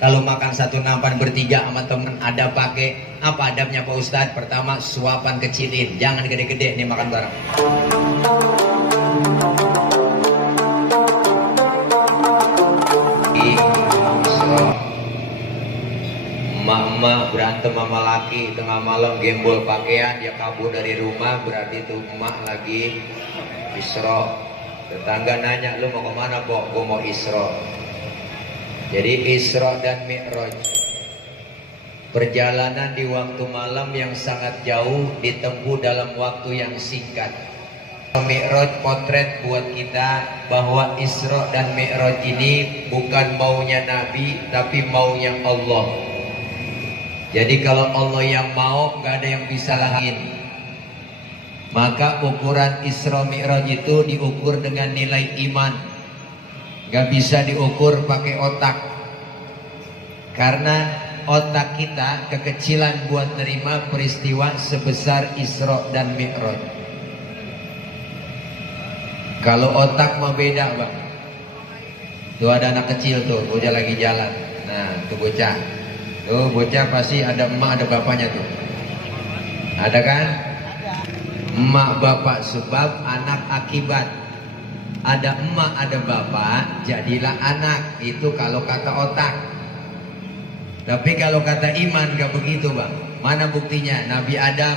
Kalau makan satu nampan bertiga sama temen, ada pakai apa adabnya Pak Ustadz? Pertama, suapan kecilin, jangan gede-gede nih makan bareng. Emak-emak berantem sama laki tengah malam, gembol pakaian, dia kabur dari rumah, berarti itu emak lagi isra. Tetangga nanya, lu mau kemana Pok? Gue mau isra. Jadi Isra dan Mi'raj, perjalanan di waktu malam yang sangat jauh ditempuh dalam waktu yang singkat. Mi'raj potret buat kita bahwa Isra dan Mi'raj ini bukan maunya Nabi, tapi maunya Allah. Jadi kalau Allah yang mau, gak ada yang bisa lain. Maka ukuran Isra Mi'raj itu diukur dengan nilai iman. Gak bisa diukur pakai otak, karena otak kita kekecilan buat terima peristiwa sebesar Isra dan Mi'raj. Kalau otak mah beda bang. Tuh ada anak kecil tuh, bocah lagi jalan. Nah tuh bocah, pasti ada emak ada bapaknya tuh. Ada kan? Emak bapak sebab, anak akibat. Ada emak ada bapak, jadilah anak. Itu kalau kata otak. Tapi kalau kata iman gak begitu bang. Mana buktinya? Nabi Adam,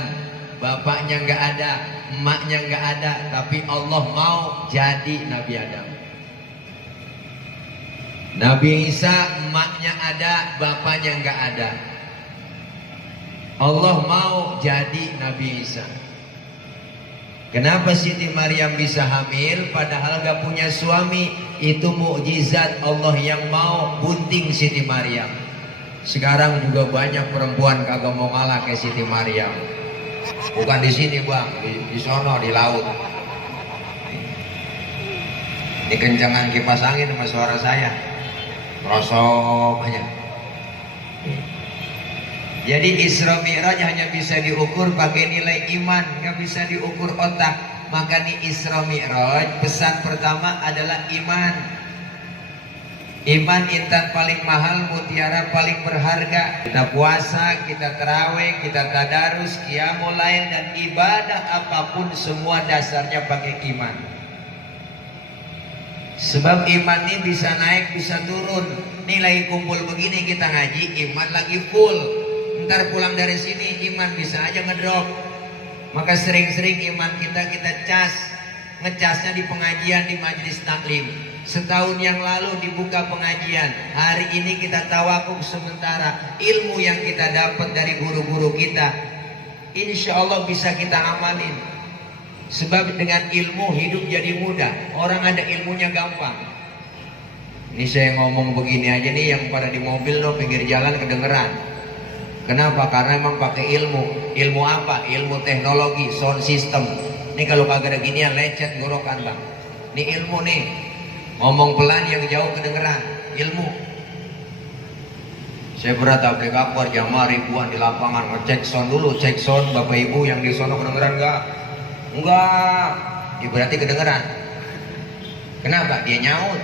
bapaknya gak ada, emaknya gak ada, tapi Allah mau jadi Nabi Adam. Nabi Isa, emaknya ada, bapaknya gak ada. Allah mau jadi Nabi Isa. Kenapa Siti Maryam bisa hamil padahal gak punya suami? Itu mukjizat Allah yang mau bunting Siti Maryam. Sekarang juga banyak perempuan kagak mau ngalah kayak Siti Maryam. Bukan di sini bang, di sono di laut. Ini kencangan kipas angin sama suara saya, rosok aja. Jadi Isra Mi'raj hanya bisa diukur pakai nilai iman, nggak bisa diukur otak. Maka nih Isra Mi'raj, pesan pertama adalah iman. Iman intan paling mahal, mutiara paling berharga. Kita puasa, kita terawih, kita tadarus, qiyamul lail, dan ibadah apapun semua dasarnya pakai iman. Sebab iman ini bisa naik, bisa turun. Nih lagi kumpul begini kita ngaji, iman lagi full. Ntar pulang dari sini iman bisa aja ngedrop. Maka sering-sering iman kita cas. Ngecasnya di pengajian, di majelis taklim. Setahun yang lalu dibuka pengajian, hari ini kita tawakuf sementara. Ilmu yang kita dapat dari guru-guru kita, insya Allah bisa kita amalin. Sebab dengan ilmu hidup jadi mudah. Orang ada ilmunya gampang. Ini saya ngomong begini aja nih, yang pada di mobil loh pinggir jalan kedengeran. Kenapa? Karena emang pakai ilmu. Ilmu apa? Ilmu teknologi, sound system. Ini kalau kagak ada ginian lecet gorokan bang. Ini ilmu nih. Ngomong pelan yang jauh kedengeran. Ilmu. Saya pernah tablik akbar jamaah ribuan di lapangan, ngecek sound dulu, cek sound bapak ibu yang di sono kedengeran enggak? Enggak. Ya berarti kedengeran. Kenapa? Dia nyaut.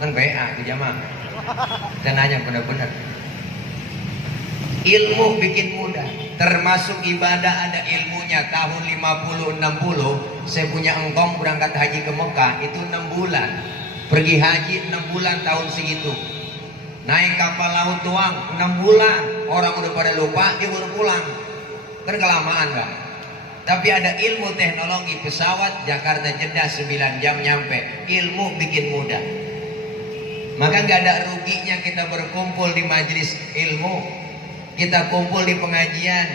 Kan PA itu jamaah. Kita nanya benar-benar. Ilmu bikin mudah, termasuk ibadah ada ilmunya. Tahun 50-60 saya punya engkong berangkat haji ke Mekah, itu 6 bulan. Pergi haji 6 bulan tahun segitu. Naik kapal laut tuang 6 bulan. Orang udah pada lupa, dia baru pulang. Kan kelamaan bang. Tapi ada ilmu teknologi, pesawat Jakarta Jeddah 9 jam nyampe. Ilmu bikin mudah. Maka gak ada ruginya kita berkumpul di majelis ilmu. Kita kumpul di pengajian.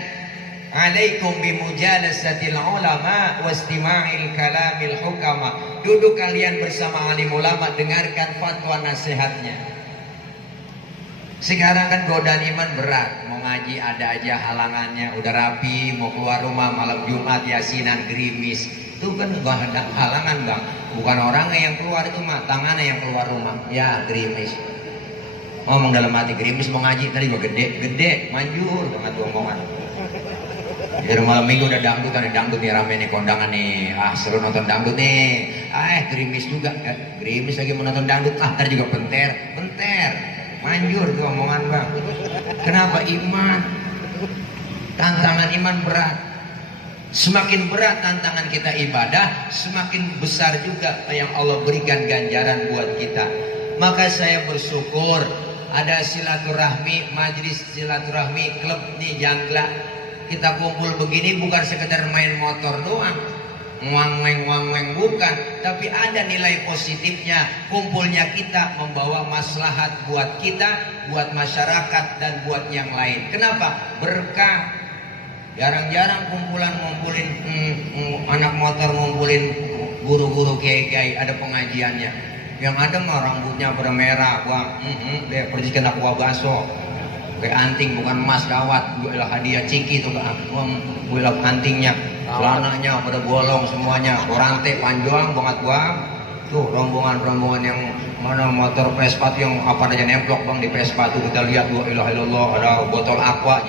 Alaikum bimujalasatil ulama wastima'il kalamil hukama. Duduk kalian bersama alim ulama, dengarkan fatwa nasihatnya. Sekarang kan godaan iman berat. Mau ngaji ada aja halangannya. Udah rapi, mau keluar rumah malam Jumat yasinan gerimis. Itu kan gak ada halangan bang. Bukan orangnya yang keluar, itu mah tangannya yang keluar rumah. Ya gerimis. Ngomong dalam hati, gerimis mau ngaji tadi gua gede, manjur banget omongan. Di malam minggu udah dangdut, ada dangdut nih rame nih kondangan nih. Ah seru nonton dangdut nih. Gerimis juga, gerimis lagi menonton dangdut. Ah ntar juga penter. Manjur tuh omongan bang. Kenapa? Iman. Tantangan iman berat. Semakin berat tantangan kita ibadah, semakin besar juga yang Allah berikan ganjaran buat kita. Maka saya bersyukur ada silaturahmi, majlis silaturahmi klub di Jangla. Kita kumpul begini bukan sekedar main motor doang, nguang-nguang bukan, tapi ada nilai positifnya. Kumpulnya kita membawa maslahat buat kita, buat masyarakat, dan buat yang lain. Kenapa? Berkah. Jarang-jarang ngumpulin anak motor, ngumpulin guru-guru kiai-kiai ada pengajiannya. Yang ada mah rambutnya bermerah, gua deh pergi kena kuah baso. Kayak anting bukan emas gawat, gua ilah hadiah ciki tuh gua ilah antingnya, celananya pada bolong semuanya, rantai panjang banget gua. Tuh rombongan-rombongan yang mana motor Vespa yang apa aja nemplok bang di Vespa tuh kita lihat, gua ilah ilallah, ada botol aqua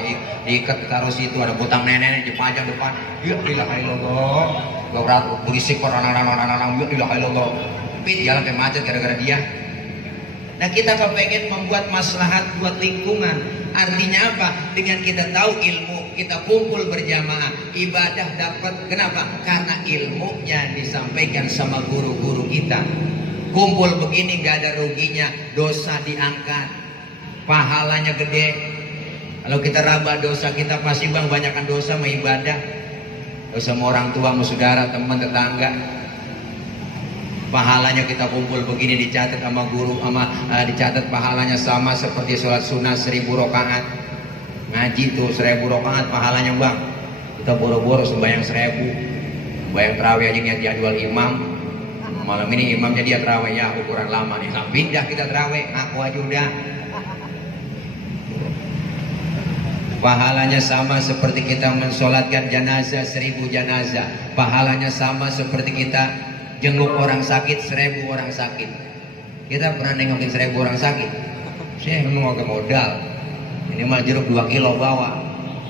diikat taruh situ, ada botang nenek dipajang depan, ya ilah ilallah, gua berisik orang ya ilah ilallah. Jalan kayak macet gara-gara dia. Nah kita kepengen membuat maslahat buat lingkungan. Artinya apa? Dengan kita tahu ilmu, kita kumpul berjamaah, ibadah dapat. Kenapa? Karena ilmunya disampaikan sama guru-guru kita. Kumpul begini gak ada ruginya, dosa diangkat, pahalanya gede. Kalau kita raba dosa kita pasti bang banyakkan dosa sama ibadah, dosa sama orang tua, sama saudara, teman, tetangga. Pahalanya kita kumpul begini dicatat sama guru, dicatat pahalanya sama seperti sholat sunnah 1000 rakaat. Ngaji tuh 1000 rakaat pahalanya bang. Kita boro-boro sembahyang 1000, bayang terawih aja niat jadwal imam. Malam ini imamnya dia terawih ya ukuran lama nih. Nah, pindah kita terawih, aku aja udah. Pahalanya sama seperti kita mensolatkan jenazah 1000 jenazah. Pahalanya sama seperti kita jenguk orang sakit 1000 orang sakit. Kita pernah nengokin 1000 orang sakit? Saya memang agak modal. Ini mah jeruk 2 kilo bawa.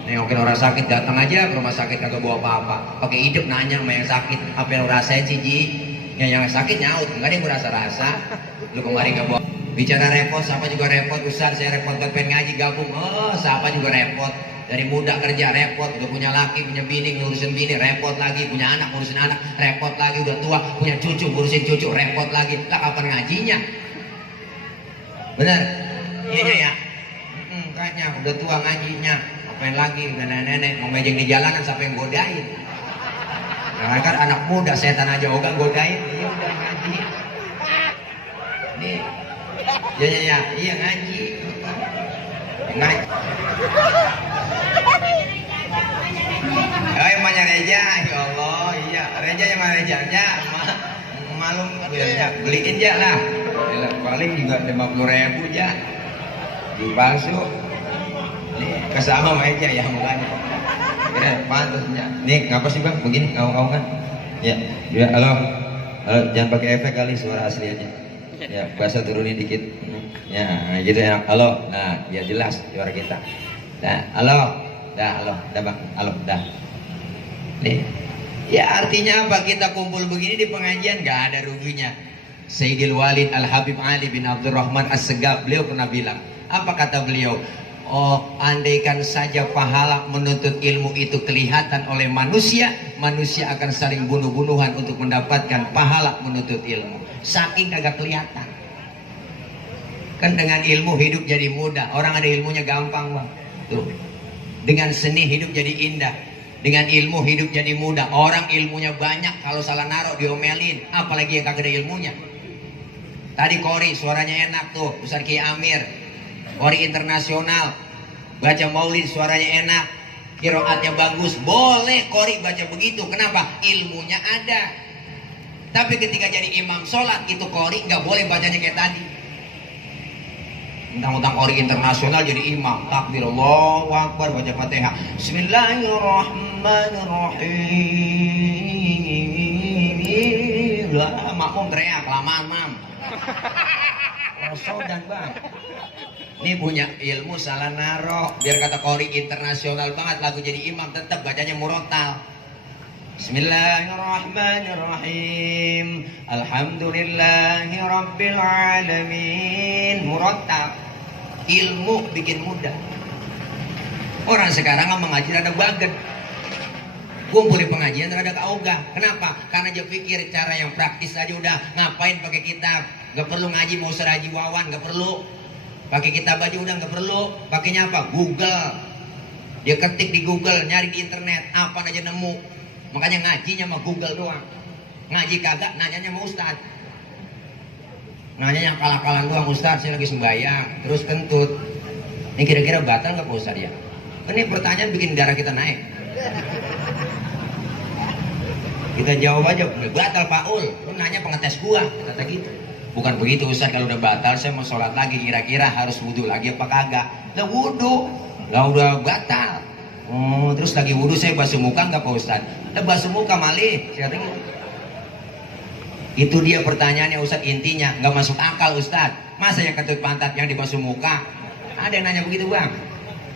Nengokin orang sakit datang aja ke rumah sakit kagak bawa apa-apa. Pakai hidup nanya sama yang sakit, apa yang lu rasain sih Ji? Yang sakit nyaut, enggak ada yang rasa-rasa. Lu kemarin gak bawa. Bicara repot, siapa juga repot. Ustaz saya repot pengen ngaji gabung. Oh, siapa juga repot. Dari muda kerja repot, udah punya laki, punya bini, ngurusin bini, repot lagi, punya anak, ngurusin anak, repot lagi, udah tua, punya cucu, ngurusin cucu, repot lagi. Lah kapan ngajinya? Bener? Iya ya. Kayaknya udah tua ngajinya, ngapain lagi, udah nenek-nenek, mau mejeng di jalanan, siapa yang godain? Nah kan anak muda, setan aja ogah godain, iya udah ngaji. Nih, ya, iya ngaji. Ngaji. Oh, emangnya Reja, ya Allah, iya. Reja yang mana Reja? Ya, malum ya, beliin ya lah. Paling juga 50.000 ya. Di palsu. Nih, kesama meja ya mukanya. Ya, pantasnya. Nih, ngapa sih bang? Begini, kau kan? Ya, halo, jangan pakai efek kali, suara asli aja. Ya, bahasa turunin dikit. Ya, gitu ya. Halo, nah, biar jelas suara kita. Nah, halo, dah bang, halo, dah. Nih, ya artinya apa? Kita kumpul begini di pengajian gak ada ruginya. Sayyidil Walid Al-Habib Ali bin Abdurrahman As-Segaf, beliau pernah bilang, apa kata beliau? Oh, andaikan saja pahala menuntut ilmu itu kelihatan oleh manusia, manusia akan saling bunuh-bunuhan untuk mendapatkan pahala menuntut ilmu. Saking kagak kelihatan. Kan dengan ilmu hidup jadi mudah. Orang ada ilmunya gampang bang. Tuh. Dengan seni hidup jadi indah. Dengan ilmu hidup jadi mudah. Orang ilmunya banyak, kalau salah naruh diomelin. Apalagi yang kagak ada ilmunya. Tadi Kori suaranya enak tuh, Ustaz Kiai Amir. Kori internasional, baca maulid suaranya enak, qiraatnya bagus, boleh Kori baca begitu. Kenapa? Ilmunya ada. Tapi ketika jadi imam sholat itu Kori nggak boleh bacanya kayak tadi. Tentang Kori internasional jadi imam, takbir Allahu Akbar, baca Fatihah, Bismillahirrahmanirrahim. Lah makmum teriak, lamaan mam. Rasul dan bang. Ini punya ilmu salah naruh. Biar kata Kori internasional banget, lagu jadi imam tetap bacanya murotal. Bismillahirrahmanirrahim. Alhamdulillahi rabbil alamin. Murotal. Ilmu bikin mudah. Orang sekarang mengaji ada baget. Kumpul di pengajian rada kaogah. Kenapa? Karena dia pikir cara yang praktis aja udah. Ngapain pakai kitab? Gak perlu ngaji mau Haji Wawan, gak perlu. Pakai kitab aja udah gak perlu. Pakainya apa? Google. Dia ketik di Google, nyari di internet, apa aja nemu. Makanya ngajinya sama Google doang. Ngaji kagak, nanyanya sama Ustaz. Nanya yang kalah-kalah doang, Ustaz saya lagi sembahyang, terus kentut. Ini kira-kira batal nggak Pak Ustaz ya? Ini pertanyaan bikin darah kita naik. Kita jawab aja, batal Pak Ul. Lu nanya pengetes gua, kata gitu. Bukan begitu Ustaz, kalau udah batal saya mau sholat lagi, kira-kira harus wudhu lagi apa kagak? Lah wudhu, lah udah batal. Oh, terus lagi wudhu saya basuh muka nggak Pak Ustaz? Lah basuh muka malih, kata gitu. Itu dia pertanyaannya Ustaz, intinya nggak masuk akal Ustaz. Masa yang kentut pantat yang dibasuh muka? Ada yang nanya begitu bang.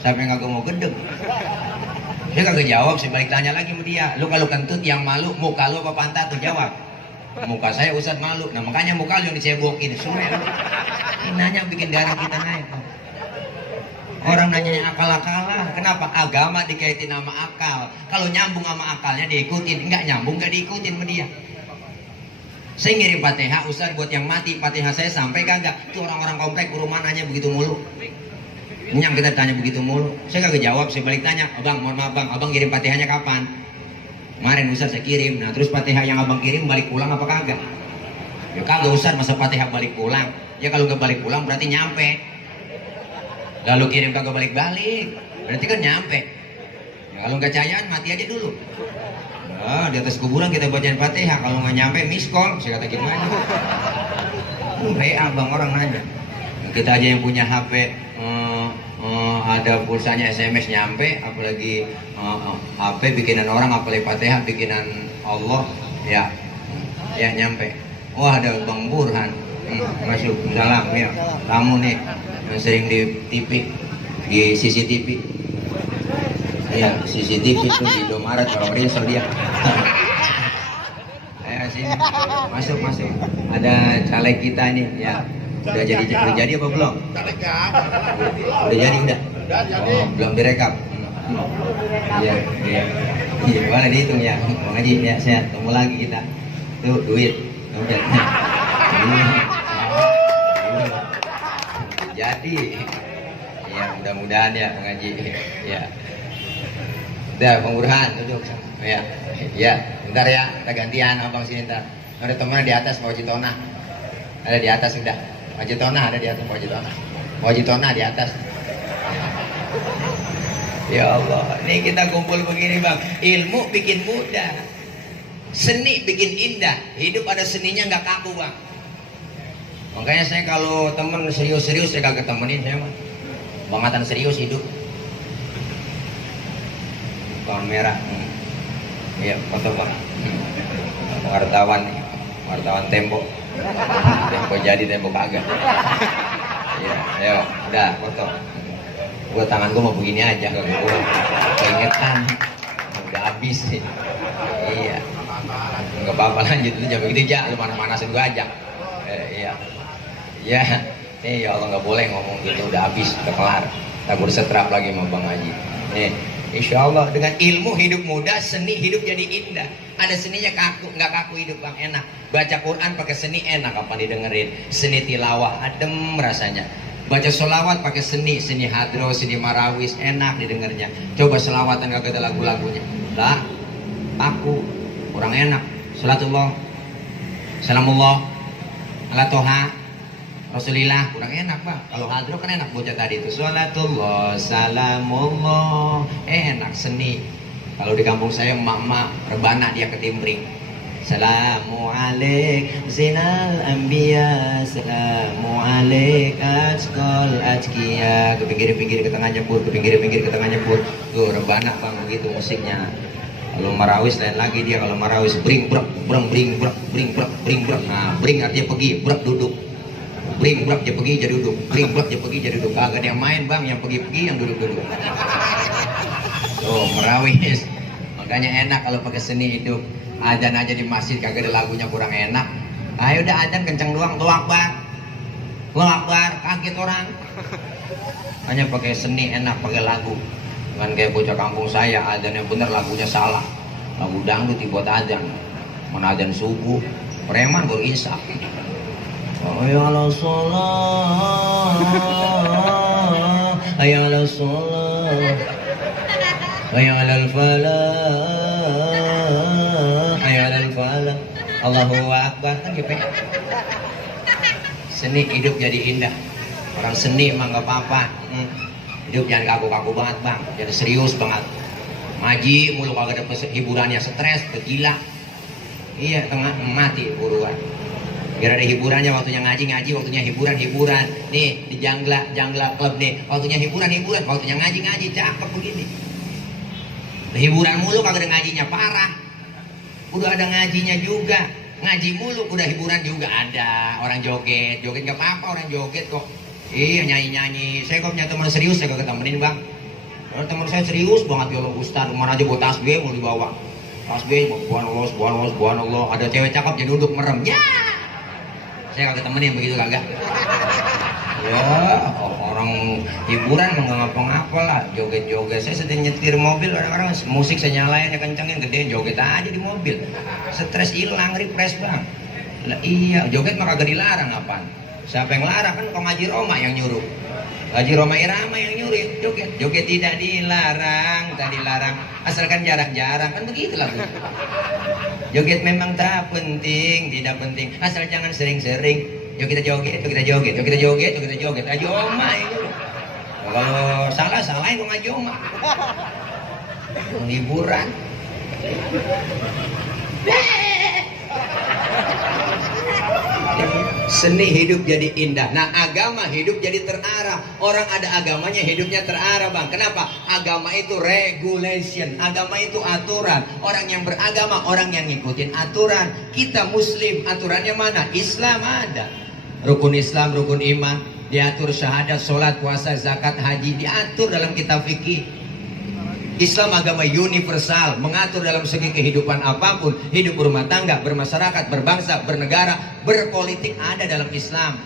Siapa yang kagak mau gedeg? Dia kagak jawab, saya balik tanya lagi sama dia. Lu kalau kentut yang malu, muka lu apa pantat? Tuh jawab. Muka saya Ustaz malu. Nah makanya muka lu yang dicebokin. Semua ini nanya bikin darah kita naik. Orang nanya akal-akalan. Kenapa? Agama dikaitin sama akal. Kalau nyambung sama akalnya diikutin. Enggak nyambung, nggak diikutin sama dia. Saya ngirim Fatihah, Ustaz buat yang mati, Fatihah saya sampai kagak? Tuh orang-orang komplek rumah nanya begitu mulu. Nyam kita tanya begitu mulu. Saya kagak jawab, saya balik tanya, Abang, mohon maaf Bang, Abang kirim Fatihahnya kapan? Kemarin Ustaz saya kirim. Nah terus Fatihah yang Abang kirim balik pulang apa kagak? Ya kagak Ustaz, masa Fatihah balik pulang? Ya kalau nggak balik pulang berarti nyampe. Lalu kirim kagak balik-balik, berarti kan nyampe. Ya, kalau nggak cayaan mati aja dulu. Ah, di atas kuburan kita bacain Fatihah, kalau nggak nyampe miss call, saya kata gimana? WA bang orang nanya. Kita aja yang punya HP ada pulsanya SMS nyampe, apalagi HP bikinan orang, apalagi Fatihah bikinan Allah, ya nyampe. Wah ada Bang Burhan, masuk, salam ya, kamu nih yang sering di TV, di CCTV. Ya, CCTV itu di Indomaret kalau risau dia. Ayo sini, masuk. Ada caleg kita nih, ya. Udah jadi apa belum? Udah jadi udah. Oh, belum direkap. Iya. Boleh dihitung ya. Bang Haji, ya sehat. Ketemu lagi kita. Tuh duit. Dompet. Jadi, ya mudah-mudahan ya Bang Haji. Ya. Udah, Bang Burhan, duduk. Ya, bentar ya, kita gantian abang sini ntar. Ada teman di atas, Pak Haji Tonah. Ada di atas udah. Pak Haji Tonah ada di atas, Pak Haji Tonah. Pak Haji Tonah di atas. Ya Allah, ini kita kumpul begini bang. Ilmu bikin mudah, seni bikin indah. Hidup ada seninya nggak kaku bang. Makanya saya kalau temen serius-serius saya kagak temenin saya mah. Bangatan serius hidup. Merah, iya foto bang, wartawan Tempo jadi Tempo kagak, iya, udah foto. Gua tangan gua mau begini aja, kagak gua keingetan, udah habis sih, iya, nggak apa-apa lanjut lu jangan begitu aja, lu mana-manasin gua aja, iya, nih ya Allah nggak boleh ngomong gitu, udah habis, udah kelar, takut setrap lagi sama Bang Haji, nih. Insya Allah dengan ilmu hidup mudah, seni hidup jadi indah. Ada seninya kaku, nggak kaku hidup bang, enak. Baca Quran pakai seni enak apa didengerin. Seni tilawah adem rasanya. Baca sholawat pakai seni hadro, seni marawis enak didengarnya. Coba selawatan kagak ada lagu-lagunya. Lah, aku kurang enak. Salatullah, salamullah, ala toha, Rasulillah kurang enak bang. Kalau hadro kan enak bocah tadi itu. Salatullah, salamullah, enak seni. Kalau di kampung saya emak-emak rebana dia ketimbring. Salamu alaik zinal anbiya, salamu alaik atqal atqiya. Ke pinggir-pinggir ke tengah nyebur, ke pinggir-pinggir ke tengah nyebur. Tuh rebana bang begitu musiknya. Kalau marawis lain lagi dia. Kalau marawis bring brak bring brak bring brak bring brak. Nah bring artinya pergi, brak duduk. Bring brak dia pergi jadi duduk, bring brak dia pergi jadi duduk. Kagak yang main bang, yang pergi-pergi yang duduk-duduk. Oh marawis. Makanya enak kalau pakai seni hidup. Adzan aja di masjid kagak ada lagunya kurang enak. Ayo udah adzan kenceng doang, Allahu Akbar. Allahu Akbar, kaget orang. Hanya pakai seni enak, pakai lagu. Kan kayak bocah kampung saya, adzan yang bener lagunya salah. Lagu dangdut dibuat adzan. Mana adzan subuh, preman baru insaf. Hayya 'alas shalah, hayya 'alas shalah, hayya 'alal falah, hayya 'alal falah. Allahu akbar kan gitu. Seni hidup jadi indah. Orang seni emang gak apa-apa. Hidup jangan kaku-kaku banget bang, jadi serius banget. Ngaji mulu kagak ada hiburannya, stres, gila. Iya, tengah mati buruan. Biar ada hiburannya, waktunya ngaji, waktunya hiburan. Nih di jangla klub nih, waktunya hiburan, waktunya ngaji, cakep begini. Hiburan mulu kagak ada ngajinya, parah. Udah ada ngajinya juga, ngaji mulu, udah hiburan juga ada. Orang joget gak apa-apa, orang joget kok. Iya nyanyi. Saya kok punya teman serius, saya gak ketemenin bang. Kalau teman saya serius banget, ya Allah Ustaz, mana aja bawa tasbih mau dibawa. Tasbih, subhanallah. Ada cewek cakep jadi duduk merem. Ya. Saya gak ketemenin begitu kagak. Ya, orang hiburan nggak ngapa-ngapa lah, joget-joget. Saya sedang nyetir mobil, orang-orang musik saya nyalain, kencengin, gedein, joget aja di mobil. Stres hilang, refresh bang. Lah iya, joget mah kagak dilarang apaan. Siapa yang larang? Kan kok Ngaji Roma yang nyuruh. Ngaji Roma Irama yang nyuruh joget. Joget tidak dilarang, asalkan jarang-jarang, kan begitu lah. Joget memang tak penting, tidak penting, asal jangan sering-sering. Yuk kita joget. Ajo Oma itu. Kalau salahin dong Ajo Oma. Hiburan. Seni hidup jadi indah. Nah agama hidup jadi terarah. Orang ada agamanya hidupnya terarah bang. Kenapa? Agama itu regulation. Agama itu aturan. Orang yang beragama, orang yang ngikutin aturan. Kita muslim, aturannya mana? Islam ada. Rukun Islam, rukun iman, diatur syahadat, sholat, puasa, zakat, haji, diatur dalam kitab fikih. Islam agama universal, mengatur dalam segi kehidupan apapun, hidup berumah tangga, bermasyarakat, berbangsa, bernegara, berpolitik ada dalam Islam.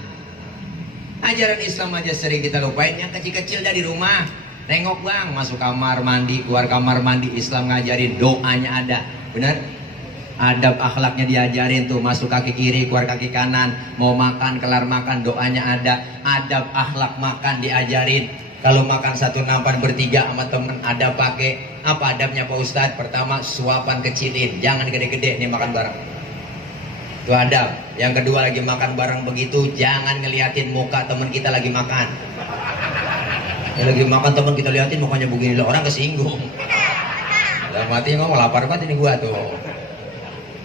Ajaran Islam aja sering kita lupain, yang kecil-kecil dari rumah. Tengok bang, masuk kamar mandi, keluar kamar mandi, Islam ngajarin, doanya ada, benar? Adab akhlaknya diajarin tuh, masuk kaki kiri, keluar kaki kanan, mau makan, kelar makan, doanya ada. Adab akhlak makan diajarin. Kalau makan satu nampan bertiga sama temen, ada pakai apa adabnya Pak Ustadz? Pertama, suapan kecilin, jangan gede-gede nih makan bareng. Itu adab. Yang kedua, lagi makan bareng begitu, jangan ngeliatin muka temen kita lagi makan. Ya, lagi makan temen kita liatin mukanya begini, lah orang kesinggung. Dalam hati ngomong lapar banget ini gua tuh.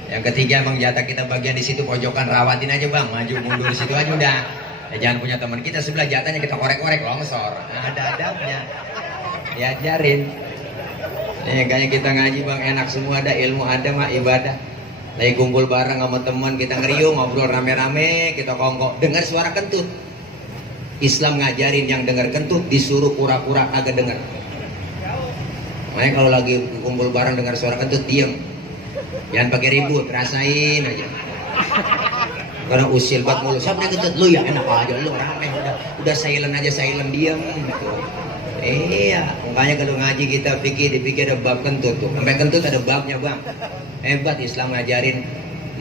Yang ketiga, emang jatah kita bagian di situ pojokan, rawatin aja bang, maju mundur di situ aja udah. Ya, jangan punya teman kita sebelah jatahnya kita korek-korek longsor. Nah, ada adabnya, diajarin. Kayak kita ngaji bang, enak semua, ada ilmu, ada mah ibadah. Lagi kumpul bareng sama teman kita ngeriung, ngobrol rame-rame, kita kongkok, dengar suara kentut. Islam ngajarin yang dengar kentut disuruh pura-pura agak dengar. Makanya kalau lagi kumpul bareng dengar suara kentut, diem. Jangan pakai ribut, rasain aja. Karena usil banget mulu, siapa yang kentut? Lu ya enak aja, lu rame, udah silent aja, silent diam gitu. Iya, makanya kalau ngaji kita dipikir ada bab kentut tuh. Sampai kentut ada babnya bang. Hebat Islam ngajarin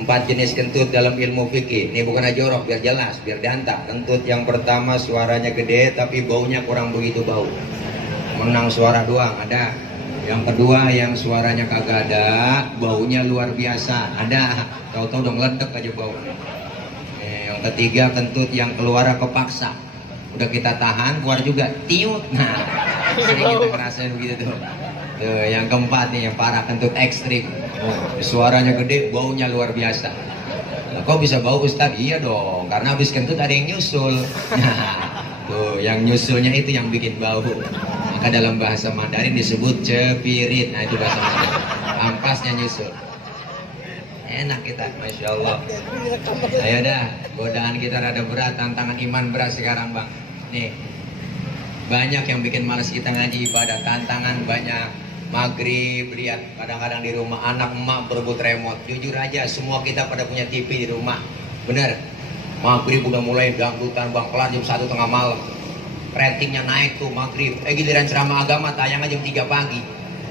4 jenis kentut dalam ilmu fikih. Ini bukan jorok, biar jelas, biar danta. Kentut yang pertama suaranya gede tapi baunya kurang begitu bau. Menang suara doang ada. Yang kedua yang suaranya kagak ada, baunya luar biasa ada. Tahu-tahu udah meledek aja bau. Yang ketiga kentut yang keluar kepaksa. Udah kita tahan, keluar juga tiut. Nah, sering kita ngerasain begitu tuh. Yang keempat nih yang parah, kentut ekstrim. Suaranya gede, baunya luar biasa. Nah, kok bisa bau Ustaz? Iya dong, karena habis kentut ada yang nyusul. Nah, tuh yang nyusulnya itu yang bikin bau. Maka dalam bahasa Mandarin disebut cepirit. Nah itu bahasa Mandarin. Ampasnya nyusul. Enak kita, Masya Allah. Ayo dah, godaan kita rada berat, tantangan iman berat sekarang bang. Nih, banyak yang bikin malas kita ngaji ibadah, tantangan banyak. Maghrib, lihat kadang-kadang di rumah anak emak berebut remote. Jujur aja, semua kita pada punya TV di rumah. Bener, maghrib udah mulai dangdutan bang, kelar jam 1 tengah malam. ratingnya naik tuh maghrib. Giliran ceramah agama tayang jam 3 pagi.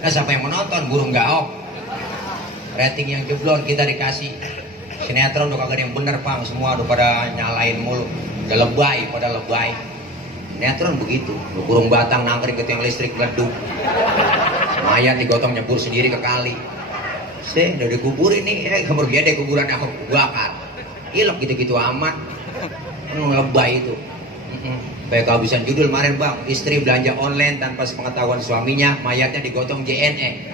Nah siapa yang menonton? Burung gaok. Rating yang jeblon kita dikasih. Sinetron udah kagak ada yang bener Pang, semua udah pada nyalain mulu. Udah lebay, pada lebay. Sinetron begitu, burung batang nangkring ke tiang listrik meleduk. Mayat digotong nyebur sendiri ke kali. Udah dikuburin nih, kamar dia ada kuburan aku bakar. Ilok gitu-gitu amat. Lebay itu. Kayak kehabisan judul kemarin Bang, istri belanja online tanpa sepengetahuan suaminya, mayatnya digotong JNE.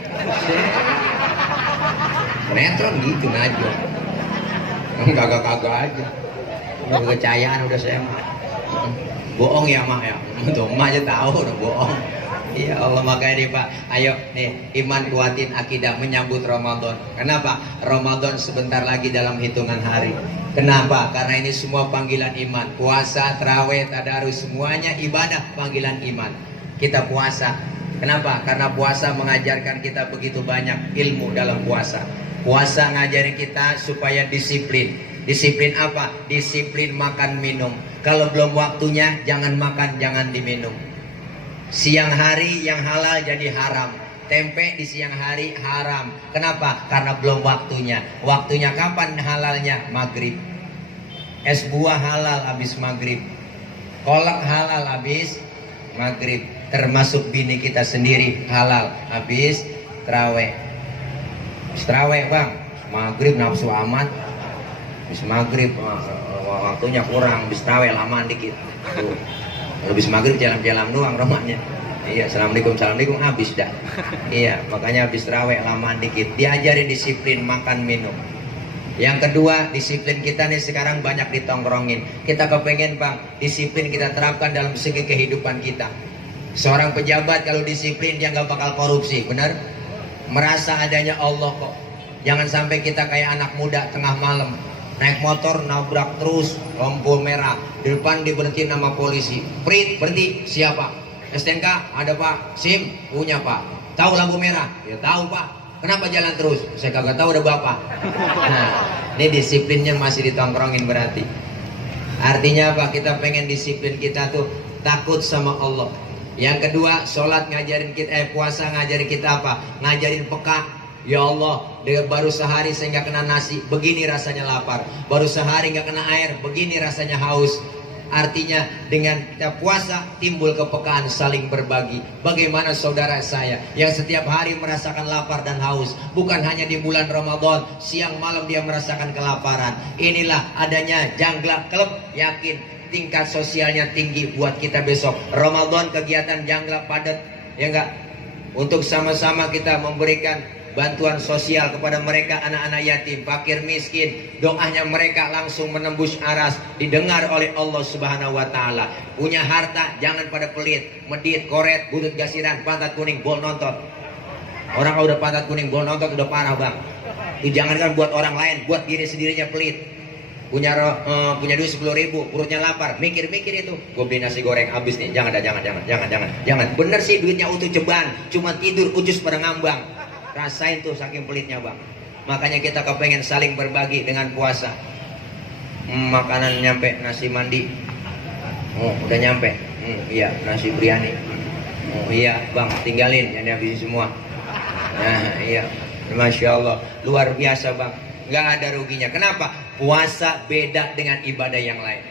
Sinetron gitu aja. Kagak-kagak aja. Udah kepercayaan udah saya mah. Bohong ya mak ya. Tuh emak aja tahu udah bohong. Ya Allah, makanya nih Pak, ayo nih iman kuatin akidah menyambut Ramadan. Kenapa? Ramadan sebentar lagi dalam hitungan hari. Kenapa? Karena ini semua panggilan iman. Puasa, tarawih, tadarus, semuanya ibadah panggilan iman. Kita puasa. Kenapa? Karena puasa mengajarkan kita begitu banyak ilmu dalam puasa. Puasa ngajarin kita supaya disiplin. Disiplin apa? Disiplin makan minum. Kalau belum waktunya jangan makan, jangan diminum. Siang hari yang halal jadi haram. Tempe di siang hari haram. Kenapa? Karena belum waktunya. Waktunya kapan halalnya? Maghrib. Es buah halal habis maghrib. Kolak halal habis maghrib. Termasuk bini kita sendiri halal habis tarawih. Tarawih Bang, maghrib nafsu amat. Habis maghrib waktunya kurang, habis tarawih lama dikit. Tuh. Habis maghrib jalan-jalan doang romanya. Iya, assalamualaikum habis dah. Iya, makanya habis tarawih lama dikit. Diajari disiplin makan minum. Yang kedua, disiplin kita nih sekarang banyak ditongkrongin. Kita kepengen Bang, disiplin kita terapkan dalam segi kehidupan kita. Seorang pejabat kalau disiplin dia nggak bakal korupsi, benar? Merasa adanya Allah kok. Jangan sampai kita kayak anak muda tengah malam naik motor nabrak terus lampu merah, di depan diberhentiin nama polisi. Prit, berhenti. Siapa? STNK? Ada Pak. SIM? Punya Pak. Tahu lampu merah? Ya tahu Pak. Kenapa jalan terus? Saya kagak tahu, ada Bapak. Nah, ini disiplinnya masih ditongkrongin berarti. Artinya apa? Kita pengen disiplin kita tuh takut sama Allah. Yang kedua, sholat ngajarin kita, puasa ngajarin kita apa? Ngajarin peka. Ya Allah, baru sehari saya nggak kena nasi, begini rasanya lapar. Baru sehari nggak kena air, begini rasanya haus. Artinya dengan kita puasa timbul kepekaan saling berbagi. Bagaimana saudara saya yang setiap hari merasakan lapar dan haus, bukan hanya di bulan Ramadan, siang malam dia merasakan kelaparan. Inilah adanya Jangla Club, yakin tingkat sosialnya tinggi buat kita besok. Ramadan kegiatan Jangla padat, ya enggak? Untuk sama-sama kita memberikan bantuan sosial kepada mereka, anak-anak yatim, fakir miskin. Doanya mereka langsung menembus aras, didengar oleh Allah Subhanahu wa taala. Punya harta jangan pada pelit, medit, koret, budut gasiran, pantat kuning, bol nonton. Orang kalau udah pantat kuning, bol nonton udah parah Bang. Itu jangankan buat orang lain, buat diri sendirinya pelit. Punya duit 10.000, perutnya lapar, mikir-mikir itu. Gue beli nasi goreng habis nih, jangan. Bener sih duitnya utuh ceban, cuma tidur ucus pada ngambang. Rasain tuh saking pelitnya Bang. Makanya kita kepengen saling berbagi dengan puasa. Makanan nyampe, nasi mandi. Oh udah nyampe. Iya, nasi biryani. Oh iya Bang, tinggalin yang dihabisin semua. Nah iya, Masya Allah, luar biasa Bang. Nggak ada ruginya. Kenapa? Puasa beda dengan ibadah yang lain.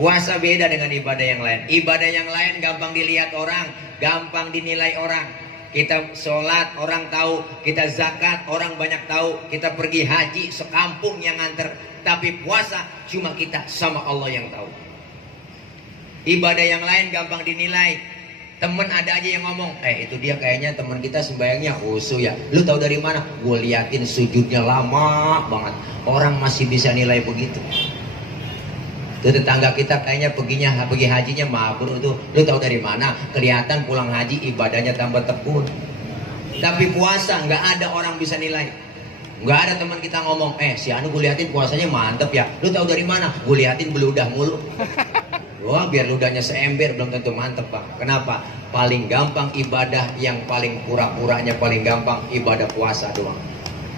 Puasa beda dengan ibadah yang lain. Ibadah yang lain gampang dilihat orang, gampang dinilai orang. Kita sholat orang tahu, kita zakat orang banyak tahu, kita pergi haji sekampung yang nganter. Tapi puasa cuma kita sama Allah yang tahu. Ibadah yang lain gampang dinilai. Temen ada aja yang ngomong, itu dia kayaknya teman kita sembayangnya khusyuk ya. Lu tahu dari mana? Gue liatin sujudnya lama banget. Orang masih bisa nilai begitu. Tuh tetangga kita kayaknya pergi hajinya mabrur tuh. Lu tahu dari mana? Kelihatan pulang haji ibadahnya tambah tekun. Tapi puasa nggak ada orang bisa nilai. Nggak ada teman kita ngomong, si Anu gue liatin puasanya mantep ya. Lu tahu dari mana? Gue liatin beludah mulu. Wah biar ludahnya seember belum tentu mantep Pak. Kenapa? Paling gampang ibadah yang paling pura-puranya paling gampang ibadah puasa doang.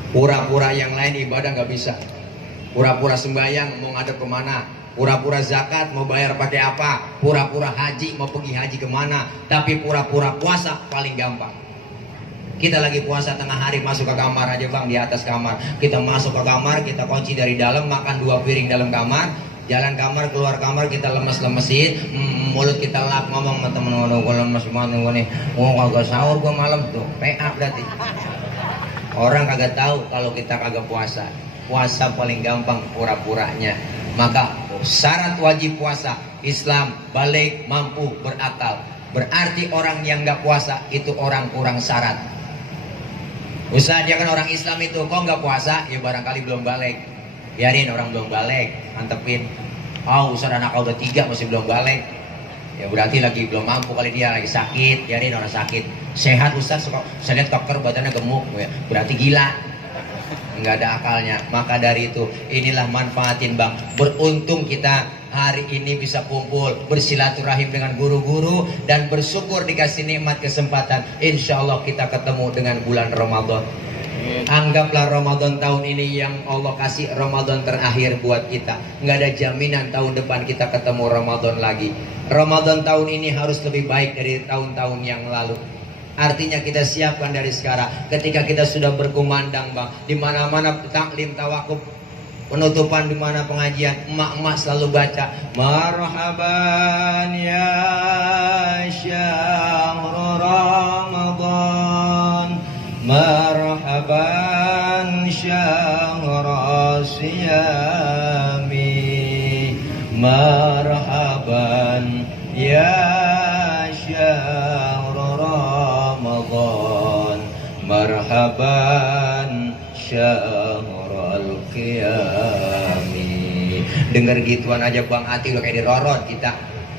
Pura-pura yang lain ibadah nggak bisa. Pura-pura sembahyang mau ngadep kemana? Pura-pura zakat mau bayar pakai apa? Pura-pura haji mau pergi haji kemana? Tapi pura-pura puasa paling gampang. Kita lagi puasa tengah hari masuk ke kamar aja bang, di atas kamar. Kita masuk ke kamar, kita kunci dari dalam, makan 2 piring dalam kamar. Jalan kamar, keluar kamar, kita lemes-lemesin. Mulut kita lap, ngomong sama temen, gue lemes mana gue nih. Oh kagak sahur gue malam tuh, PA berarti. Orang kagak tahu kalau kita kagak puasa. Puasa paling gampang pura-puranya. Maka syarat wajib puasa Islam balik mampu berakal. Berarti orang yang nggak puasa itu orang kurang syarat. Ustaz, dia kan orang Islam itu kok nggak puasa? Ya barangkali belum balik. Biarin orang belum balik, mantepin. Oh Ustaz, anak kau udah 3 masih belum balik. Ya berarti lagi belum mampu kali, dia lagi sakit. Biarin orang sakit. Sehat Ustaz, saya lihat dokter badannya gemuk. Ya, berarti gila. Nggak ada akalnya. Maka dari itu inilah manfaatin bang. Beruntung kita hari ini bisa kumpul bersilaturahim dengan guru-guru dan bersyukur dikasih nikmat kesempatan. Insya Allah kita ketemu dengan bulan Ramadan. Anggaplah Ramadan tahun ini yang Allah kasih Ramadan terakhir buat kita. Nggak ada jaminan tahun depan kita ketemu Ramadan lagi. Ramadan tahun ini harus lebih baik dari tahun-tahun yang lalu. Artinya kita siapkan dari sekarang. Ketika kita sudah berkumandang bang, di mana-mana taklim tawakuf, penutupan di mana pengajian, emak-emak selalu baca marhaban ya syahrul Ramadan, marhaban syahrul siyami, marhaban ya syahrul Ramadan, marhaban syahrul qiyami. Dengar gituan aja bang, hati lo kayak dirorot kita.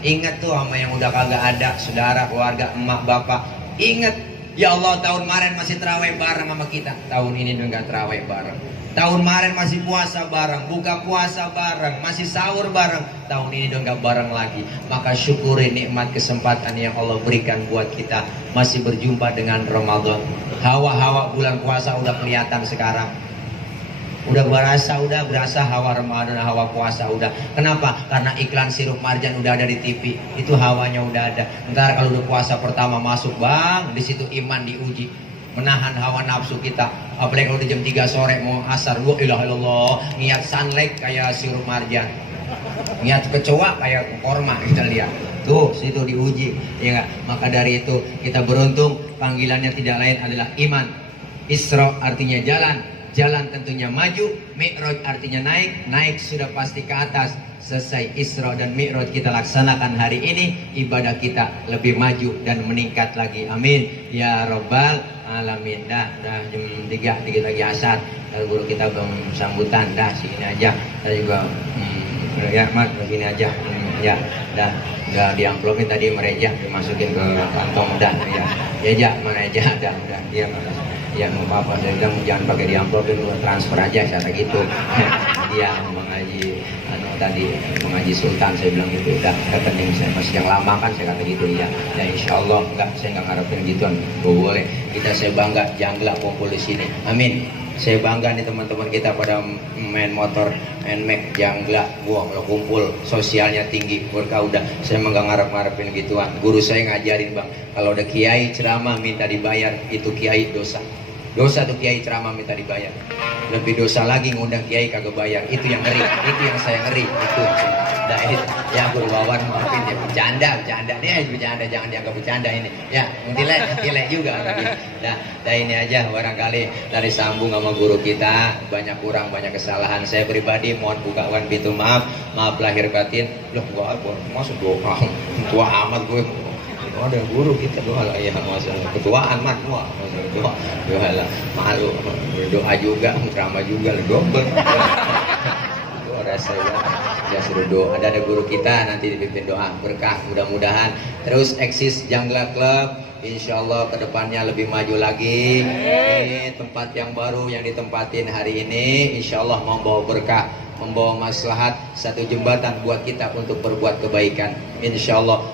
Ingat tuh sama yang udah kagak ada, saudara, keluarga, emak, bapak. Ingat, ya Allah tahun kemarin masih terawih bareng sama kita. Tahun ini udah gak terawih bareng. Tahun kemarin masih puasa bareng, buka puasa bareng, masih sahur bareng. Tahun ini udah gak bareng lagi. Maka syukuri nikmat kesempatan yang Allah berikan buat kita. Masih berjumpa dengan Ramadan. Hawa-hawa bulan puasa udah kelihatan sekarang. Udah berasa hawa Ramadan, hawa puasa udah. Kenapa? Karena iklan sirup marjan udah ada di TV. Itu hawanya udah ada. Ntar kalau udah puasa pertama masuk bang, di situ iman diuji. Menahan hawa nafsu kita. Apalagi kalau udah jam 3 sore mau asar, wa ilaha illallah, niat sunlight kayak sirup marjan. Niat kecoa kayak korma, kita lihat. Tuh, situ diuji. Ya enggak? Maka dari itu kita beruntung, panggilannya tidak lain adalah iman. Isra artinya jalan. Jalan tentunya maju, Mi'raj artinya naik, naik sudah pasti ke atas. Selesai Isra dan Mi'raj kita laksanakan hari ini, ibadah kita lebih maju dan meningkat lagi. Amin ya Rabbal Alamin. Dah jam 3 dikit lagi asar. Lalu guru kita belum sambutan. Dah sini aja. Saya juga ya mat begini aja. Ya dah udah diamplopin tadi mereja, dimasukin ke kantong dah ya. Ya mana aja dah udah dia mana. Ya mau apa saya bilang jangan pakai di amplop, dulu transfer aja kata gitu. Dia mengaji tadi mengaji Sultan, saya bilang gitu udah rekening saya masih yang lama kan, saya kata gitu ya. Ya insya Allah enggak, saya nggak ngarepin gituan. Boleh kita, saya bangga Jangla kumpul di sini. Amin. Saya bangga nih teman-teman kita pada main motor, main Mac, Jangla, wah kalau kumpul sosialnya tinggi, berkah udah. Saya emang gak ngarep-ngarepin gituan. Guru saya ngajarin bang, kalau ada kiai ceramah minta dibayar, itu kiai dosa. Dosa tuh kiai ceramah minta dibayar. Lebih dosa lagi ngundang kiai kagak bayar. Itu yang ngeri, itu yang saya ngeri. Itu nah, ya guru Wawan maafin ya, bercanda nih, bercanda, jangan dianggap bercanda ini. Ya, nilai juga. Nah, ini aja barangkali dari sambung sama guru kita, banyak kurang, banyak kesalahan. Saya pribadi mohon bukakan pintu maaf lahir batin. Loh, gua masuk doa, tua amat gue. Oh, ada guru kita doa lah ya, masa ketuaan mat doa lah, malu berdoa juga, ceramah juga lah, dobel. Doa rasa ya suruh doa. Ada guru kita nanti dipimpin doa berkah, mudah-mudahan terus eksis Jangla Club. Insya Allah kedepannya lebih maju lagi. Ini tempat yang baru yang ditempatin hari ini, insya Allah membawa berkah, membawa maslahat, satu jembatan buat kita untuk berbuat kebaikan. Insya Allah